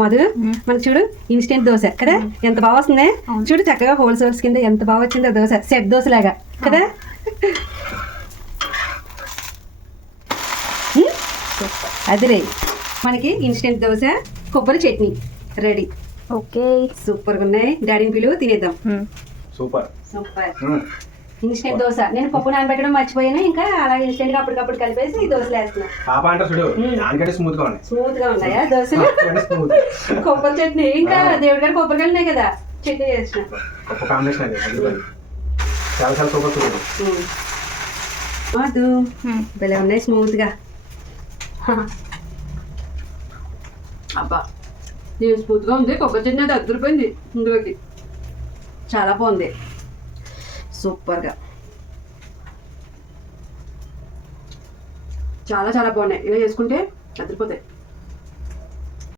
మధు మనకి చూడు ఇన్స్టెంట్ దోశ కదా ఎంత బాగా వస్తుంది. చూడు చక్కగా హోల్సేల్స్ కింద ఎంత బాగా వచ్చిందో దోశ, సెట్ దోశ లాగా కదా. అదిరే మనకి ఇన్స్టెంట్ దోశ, కొబ్బరి చట్నీ రెడీ. ఓకే, సూపర్గా ఉన్నాయి. డాడీని పిలువు తినేద్దాం. Super super instant dosa. నేను పప్పు నానబెట్టడం మర్చిపోయాను, ఇంకా అలా ఇన్స్టెంట్ గా అప్పటికప్పుడు కలిపేసి ఈ దోశలు వేస్తున్నా. పాప అంటే చూడు దానికంటే స్మూత్ గా ఉన్నాయి. స్మూత్ గా ఉన్నాయా దోశలు? కొబ్బరి చట్నీ ఇంకా దేవుడి గారు కొబ్బరికాయలు ఉన్నాయి కదా, చట్నీ చేసిన గొప్ప కాంబినేషన్ అది. చాలా చాలా సూపర్ సూపర్. అది భలే ఉన్నాయి స్మూత్ గా. అబ్బా నేను స్మూత్ గా ఉంది. కొబ్బరి చట్నీ అది అద్దరిపోయింది ఇందులోకి, చాలా బాగుంది సూపర్గా. చాలా చాలా బాగున్నాయి. ఇలా చేసుకుంటే అదిరిపోతాయి.